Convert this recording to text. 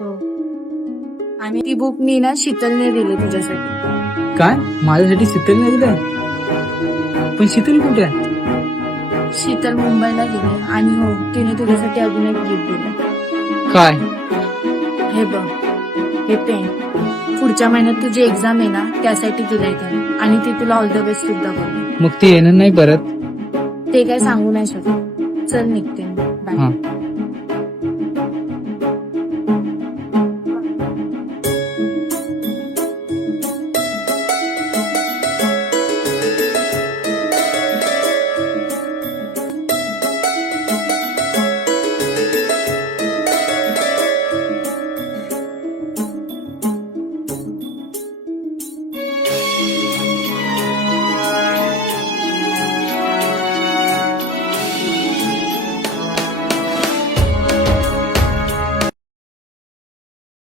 हो. आणि ती बुक मी ना शीतलने दिली तुझ्यासाठी. काय माझ्यासाठी शीतल नाही दिलं? पण शीतल कुठे आहे? शीतल मुंबईला गेली आणि हो तिने तुझ्यासाठी अजून एक गिफ्ट दिलं. काय? हे बघ, हे पेन. पुढच्या महिन्यात तुझी एक्झाम आहे ना त्यासाठी दिलाय त्याने आणि ती तुला ऑल द बेस्ट सुद्धा बोलली. मग ती येणार नाही परत? ते काय सांगू नाही शकत. चल निघते. बाय. हा.